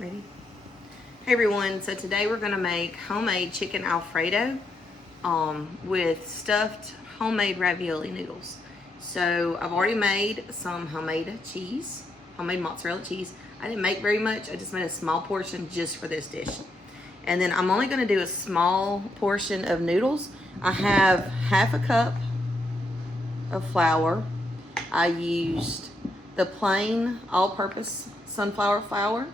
Ready? Hey everyone, so today we're gonna make homemade chicken Alfredo with stuffed homemade ravioli noodles. So I've already made some homemade mozzarella cheese. I didn't make very much, I just made a small portion just for this dish. And then I'm only gonna do a small portion of noodles. I have half a cup of flour. I used the plain all-purpose sunflower flour,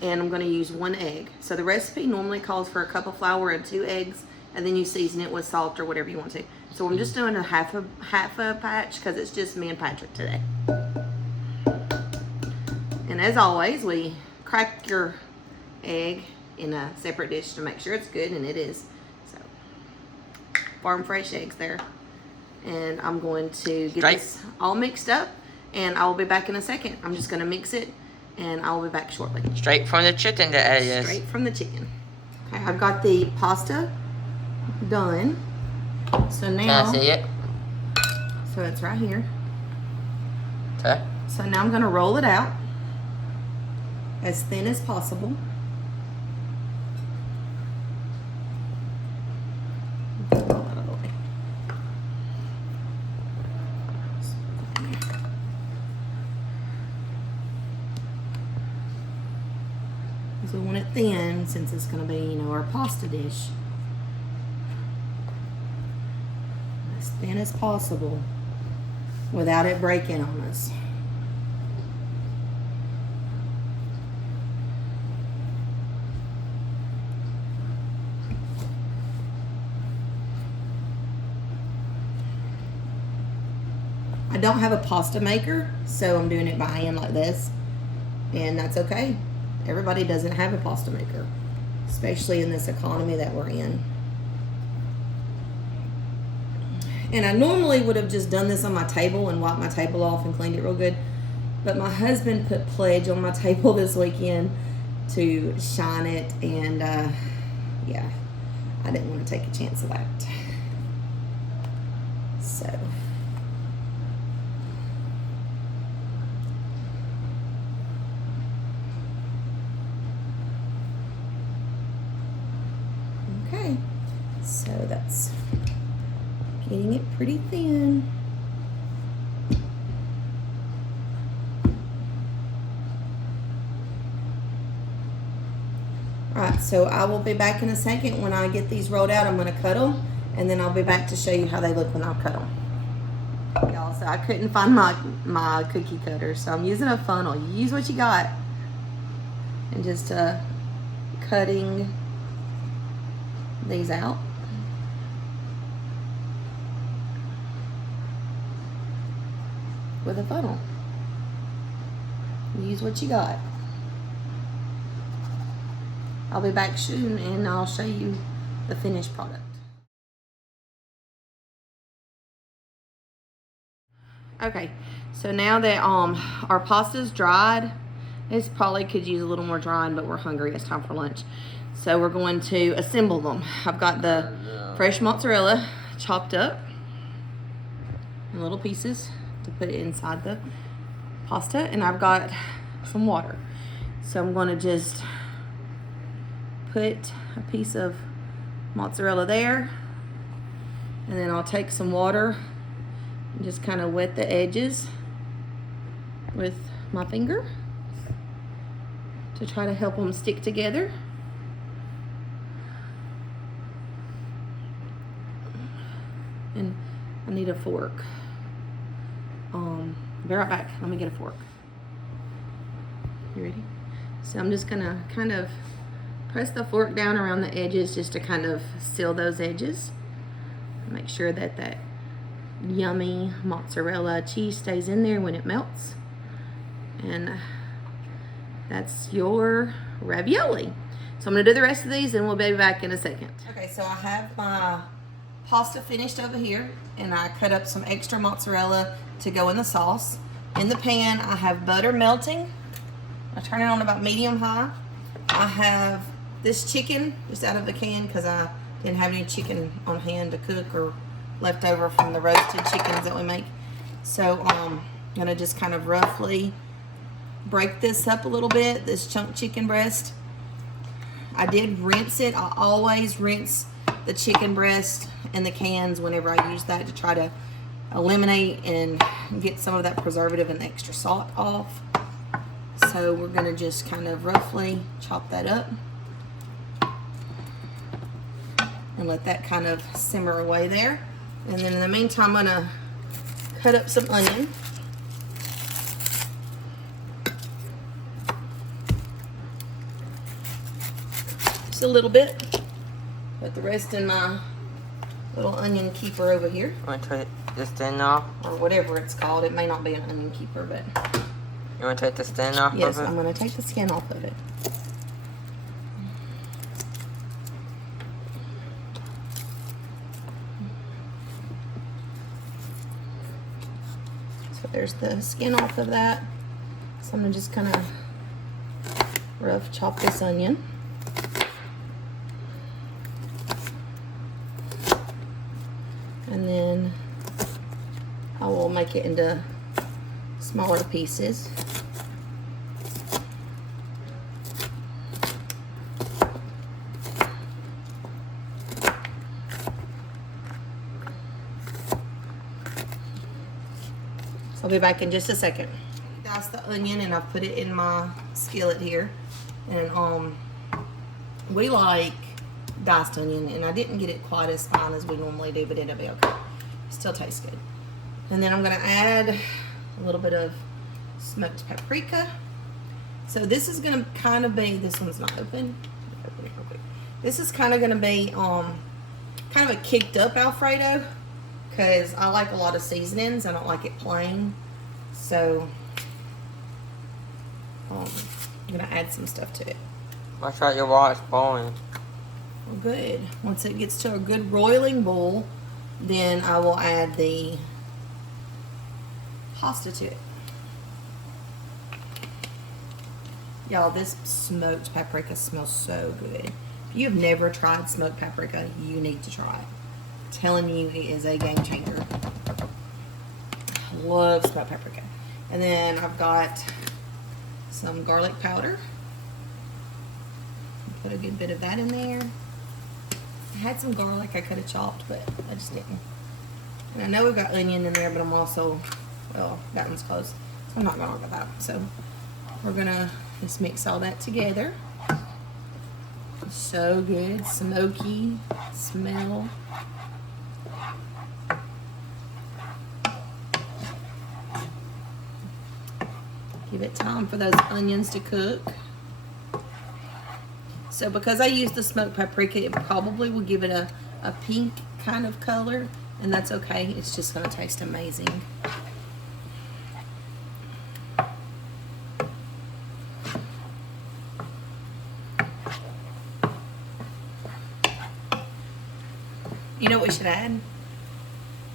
and I'm gonna use 1 egg. So the recipe normally calls for a cup of flour and 2 eggs, and then you season it with salt or whatever you want to. So I'm just doing a half a batch because it's just me and Patrick today. And as always, we crack your egg in a separate dish to make sure it's good, and it is. So farm fresh eggs there. And I'm going to get this all mixed up, and I will be back in a second. I'm just gonna mix it, and I will be back shortly. Straight from the chicken, that is. Straight from the chicken. Okay, I've got the pasta done. So now, Can I see it? So it's right here. Okay. So now I'm gonna roll it out as thin as possible. Roll it out of the way. So we want it thin since it's gonna be, our pasta dish. As thin as possible without it breaking on us. I don't have a pasta maker, so I'm doing it by hand like this, and that's okay. Everybody doesn't have a pasta maker, especially in this economy that we're in. And I normally would have just done this on my table and wiped my table off and cleaned it real good, but my husband put Pledge on my table this weekend to shine it, and yeah, I didn't want to take a chance of that. So okay, so that's getting it pretty thin. Alright, so I will be back in a second. When I get these rolled out, I'm going to cut them, and then I'll be back to show you how they look when I cut them. Y'all, so I couldn't find my cookie cutter, so I'm using a funnel. You use what you got. And just cutting these out. With a funnel. Use what you got. I'll be back soon, and I'll show you the finished product. Okay, so now that our pasta's dried, this probably could use a little more drying, but we're hungry. It's time for lunch. So we're going to assemble them. I've got the fresh mozzarella chopped up in little pieces to put it inside the pasta, and I've got some water. So I'm going to just put a piece of mozzarella there, and then I'll take some water and just kind of wet the edges with my finger to try to help them stick together. And I need a fork. Be right back. Let me get a fork. You ready? So I'm just gonna kind of press the fork down around the edges just to kind of seal those edges. Make sure that that yummy mozzarella cheese stays in there when it melts. And that's your ravioli. So I'm gonna do the rest of these, and we'll be back in a second. Okay, so I have my pasta finished over here, and I cut up some extra mozzarella to go in the sauce. In the pan, I have butter melting. I turn it on about medium high. I have this chicken just out of the can because I didn't have any chicken on hand to cook or left over from the roasted chickens that we make. So I'm gonna just kind of roughly break this up a little bit, this chunk chicken breast. I did rinse it. I always rinse the chicken breast in the cans whenever I use that to try to eliminate and get some of that preservative and extra salt off. So we're gonna just kind of roughly chop that up and let that kind of simmer away there. And then in the meantime, I'm gonna cut up some onion. Just a little bit. Put the rest in my little onion keeper over here. Want to take the skin off? Or whatever it's called. It may not be an onion keeper, but... You want to take the skin off Yes, of it? I'm going to take the skin off of it. So there's the skin off of that. So I'm going to just kind of rough chop this onion. And then I will make it into smaller pieces. So I'll be back in just a second. Dice the onion and I put it in my skillet here. And we like diced onion, and I didn't get it quite as fine as we normally do, but it'll be okay. Still tastes good. And then I'm gonna add a little bit of smoked paprika. So this is gonna kind of be, this one's not open. Open it real quick. This is kind of gonna be kind of a kicked up Alfredo, because I like a lot of seasonings. I don't like it plain. So I'm gonna add some stuff to it. Watch out your water's boiling. Well, good. Once it gets to a good roiling boil, then I will add the pasta to it. Y'all, this smoked paprika smells so good. If you have never tried smoked paprika, you need to try it. I'm telling you, it is a game changer. I love smoked paprika. And then I've got some garlic powder. Put a good bit of that in there. I had some garlic I could have chopped, but I just didn't. And I know we've got onion in there, but I'm also, well, that one's close, so I'm not gonna look at that. So we're gonna just mix all that together. So good, smoky smell. Give it time for those onions to cook. So because I use the smoked paprika, it probably will give it a pink kind of color, and that's okay. It's just gonna taste amazing. You know what we should add?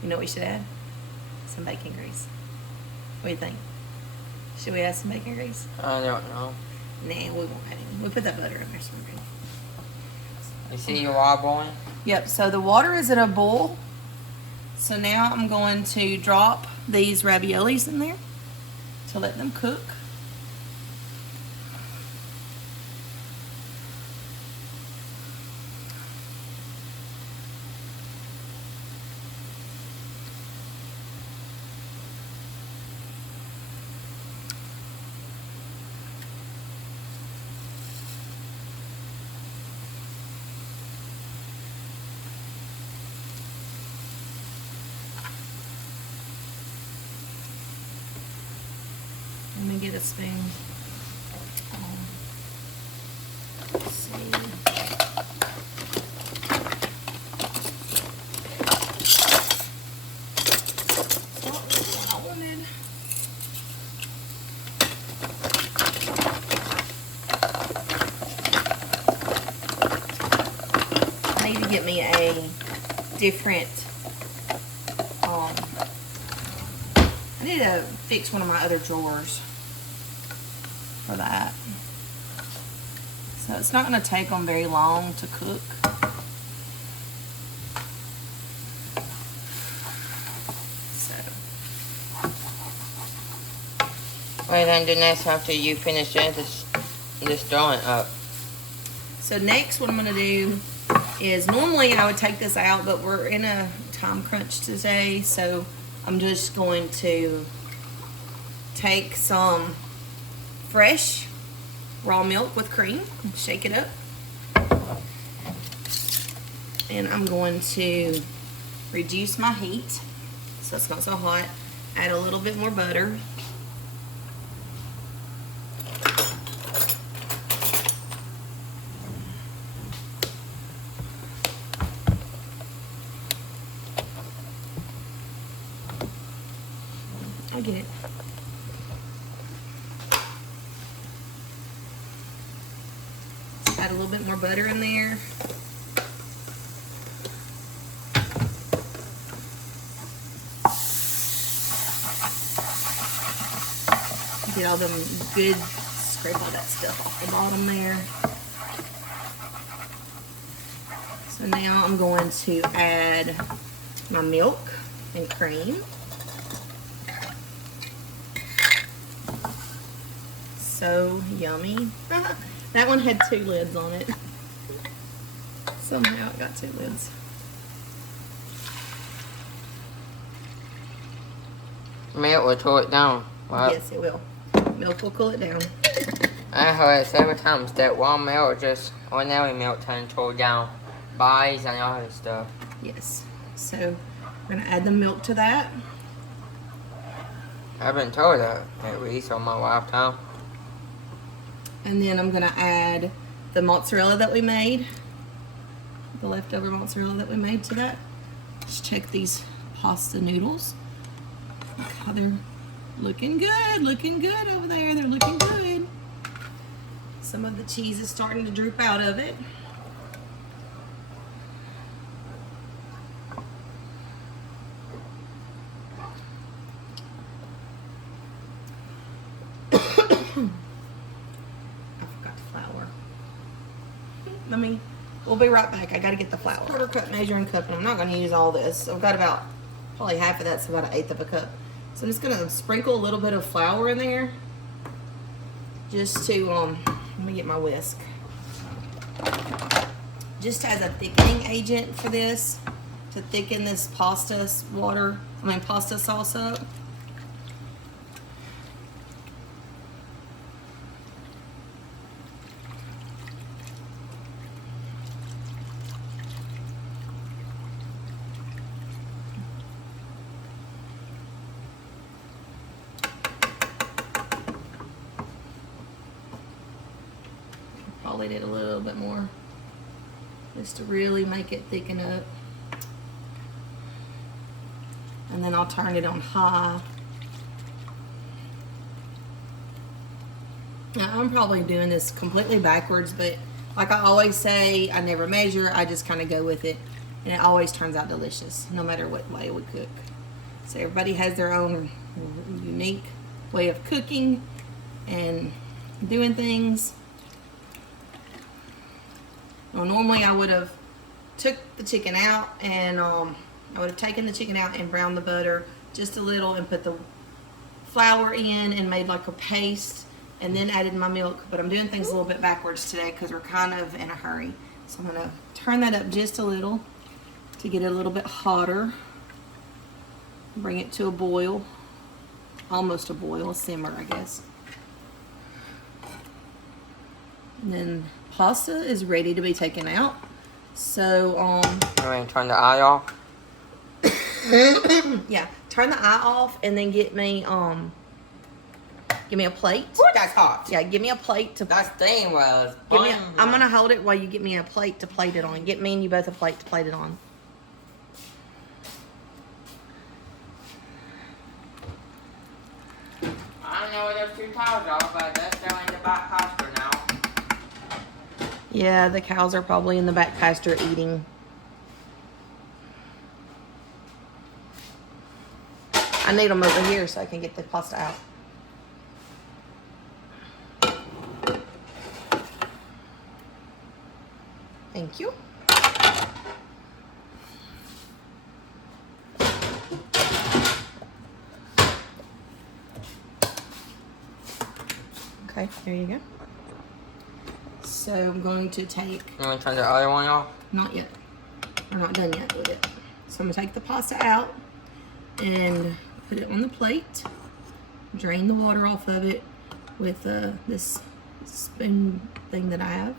You know what we should add? Some bacon grease. What do you think? Should we add some bacon grease? I don't know. Nah, we won't add any. We'll put that butter in there, so we're good. You see your water boiling? Yep, so the water is at a boil. So now I'm going to drop these raviolis in there to let them cook. Let me get a spoon. Let's see. What I wanted. I need to get me a different. I need to fix one of my other drawers for that. So it's not going to take them very long to cook. Wait, gonna do next after you finish it? Just throw it up. So next what I'm gonna do is, normally I would take this out, but we're in a time crunch today, so I'm just going to take some fresh raw milk with cream, shake it up, and I'm going to reduce my heat so it's not so hot. Add a little bit more butter. I get it. Add a little bit more butter in there. Get all them good, scrape all that stuff off the bottom there. So now I'm going to add my milk and cream. So yummy. That one had 2 lids on it. Somehow it got 2 lids. Milk will cool it down. Wow. Yes, it will. Milk will cool it down. I heard several times that warm milk just ordinary milk turns cool down. Buys and all that stuff. Yes. So I'm gonna add the milk to that. I've been told that at least on my lifetime. And then I'm gonna add the mozzarella that we made. The leftover mozzarella that we made to that. Just check these pasta noodles. Look how they're looking good over there. They're looking good. Some of the cheese is starting to droop out of it. I forgot the flour. We'll be right back. I gotta get the flour. Quarter cup measuring cup, and I'm not gonna use all this. So I've got about, probably half of that's about 1/8 of a cup. So I'm just gonna sprinkle a little bit of flour in there, just to, let me get my whisk. Just as a thickening agent for this, to thicken this pasta sauce up. Probably did a little bit more, just to really make it thicken up. And then I'll turn it on high. Now I'm probably doing this completely backwards, but like I always say, I never measure, I just kind of go with it. And it always turns out delicious, no matter what way we cook. So everybody has their own unique way of cooking and doing things. Well, normally I would have took the chicken out and I would have taken the chicken out and browned the butter just a little and put the flour in and made like a paste and then added my milk. But I'm doing things a little bit backwards today because we're kind of in a hurry. So I'm going to turn that up just a little to get it a little bit hotter. Bring it to a boil, almost a boil, a simmer, I guess. And then pasta is ready to be taken out. So, I'm going to turn the eye off. yeah, turn the eye off and then get me a plate. Ooh, that's hot. Yeah, give me a plate to. That steam was. I'm gonna hold it while you get me a plate to plate it on. Get me and you both a plate to plate it on. I don't know where those 2 towels are, but they're still in the back pasture now. Yeah, the cows are probably in the back pasture eating. I need them over here so I can get the pasta out. Thank you. Okay, there you go. So I'm going to take, You want to turn the other one off? not yet, we're not done yet with it. So I'm gonna take the pasta out and put it on the plate, drain the water off of it with this spoon thing that I have.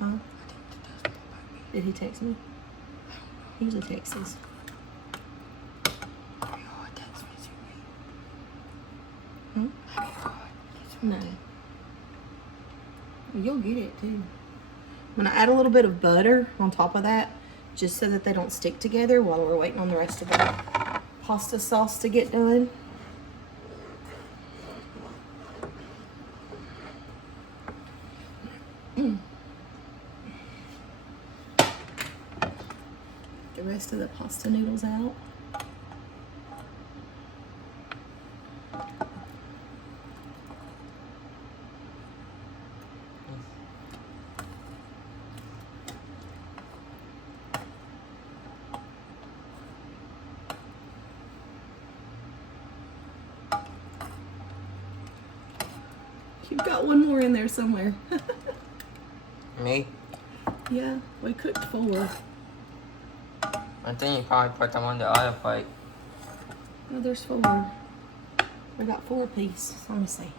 Huh? Did he text me? He usually texts us. Hmm? No. You'll get it too. I'm gonna add a little bit of butter on top of that, just so that they don't stick together while we're waiting on the rest of the pasta sauce to get done. The rest of the pasta noodles out. You've got one more in there somewhere. Me? Yeah, we cooked 4. I think you probably put them on the other plate. Oh, there's 4. We got 4 apiece. Let me see.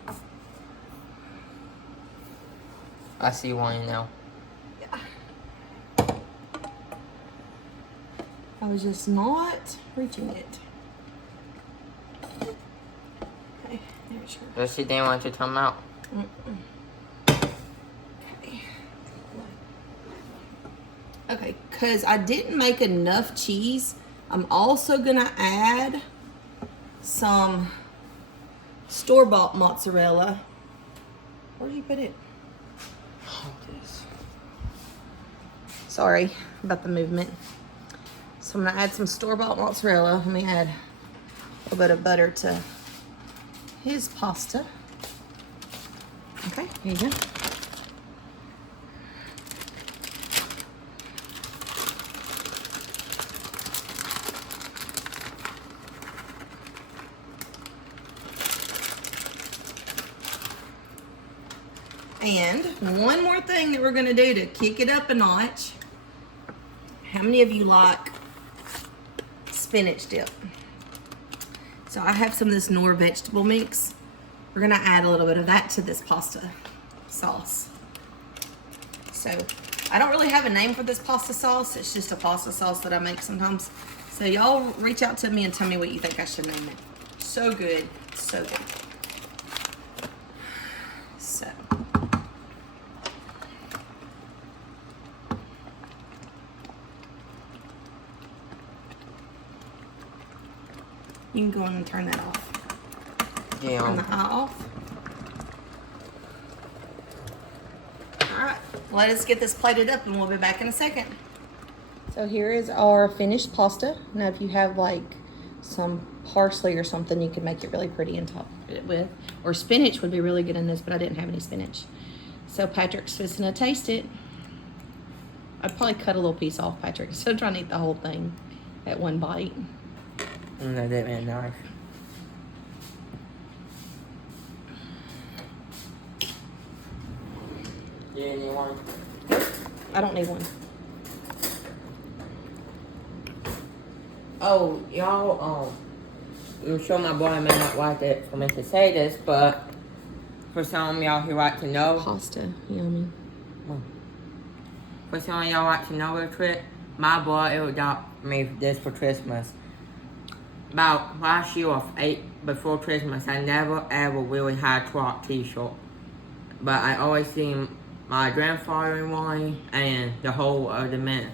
I see one now. Yeah. I was just not reaching it. Okay, there's your. Does she didn't want to come out? Okay, because I didn't make enough cheese, I'm also gonna add some store-bought mozzarella. Where did you put it? Sorry about the movement. So I'm gonna add some store-bought mozzarella. Let me add a little bit of butter to his pasta. Okay, here you go. And one more thing that we're gonna do to kick it up a notch. How many of you like spinach dip? So I have some of this Knorr vegetable mix. We're gonna add a little bit of that to this pasta sauce. So I don't really have a name for this pasta sauce. It's just a pasta sauce that I make sometimes. So y'all reach out to me and tell me what you think I should name it. So good, so good. So. You can go on and turn that off. Yeah. Turn the eye off. Alright, let us get this plated up and we'll be back in a second. So here is our finished pasta. Now if you have like some parsley or something, you can make it really pretty and top it with. Or spinach would be really good in this, but I didn't have any spinach. So Patrick's just gonna taste it. I'd probably cut a little piece off, Patrick, instead of trying to eat the whole thing at one bite. No, that man knife. You need one? I don't need one. Oh, y'all, I'm sure my boy may not like it for me to say this, but for some of y'all who like to know, Pasta, yummy. for some of y'all like to know real quick, my boy got me this for Christmas. About last year or 8 before Christmas, I never ever really had Twat t-shirt. But I always seen my grandfather in one and the whole other men.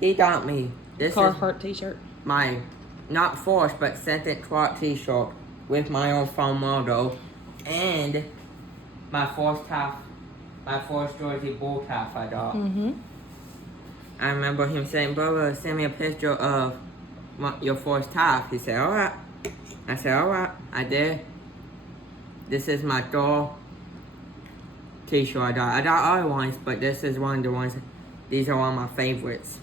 He got me. This Carhartt t-shirt. My, not forced, but scented Twat t-shirt with my own phone logo. And my forced Jersey bull calf I got. I remember him saying, "Brother, send me a picture of your forced half." He said, "Alright." I said, "Alright." I did. This is my doll t-shirt I got. I got other ones, but this is one of the ones. These are one of my favorites.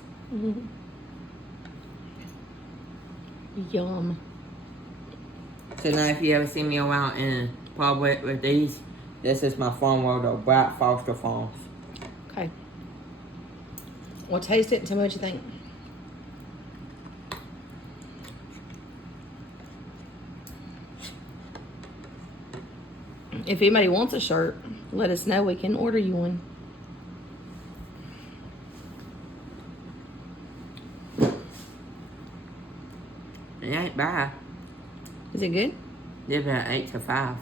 Yum. So now if you ever see me around in public with these, this is my farm logo, Black Foster Farms. Okay. Well, taste it and tell me what you think. If anybody wants a shirt, let us know. We can order you one. It ain't bad. Is it good? Give it an 8 to 5.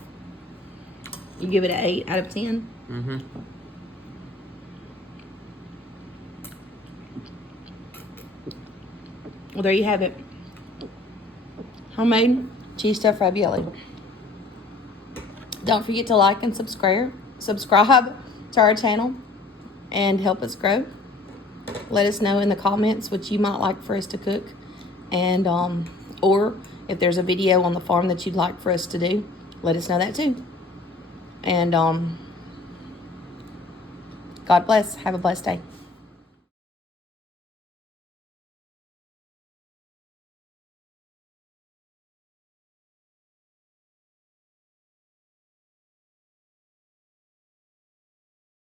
You give it an 8 out of 10? Mm-hmm. Well, there you have it. Homemade cheese stuffed ravioli. Don't forget to like and subscribe to our channel and help us grow. Let us know in the comments what you might like for us to cook, and or if there's a video on the farm that you'd like for us to do, let us know that too. And God bless. Have a blessed day.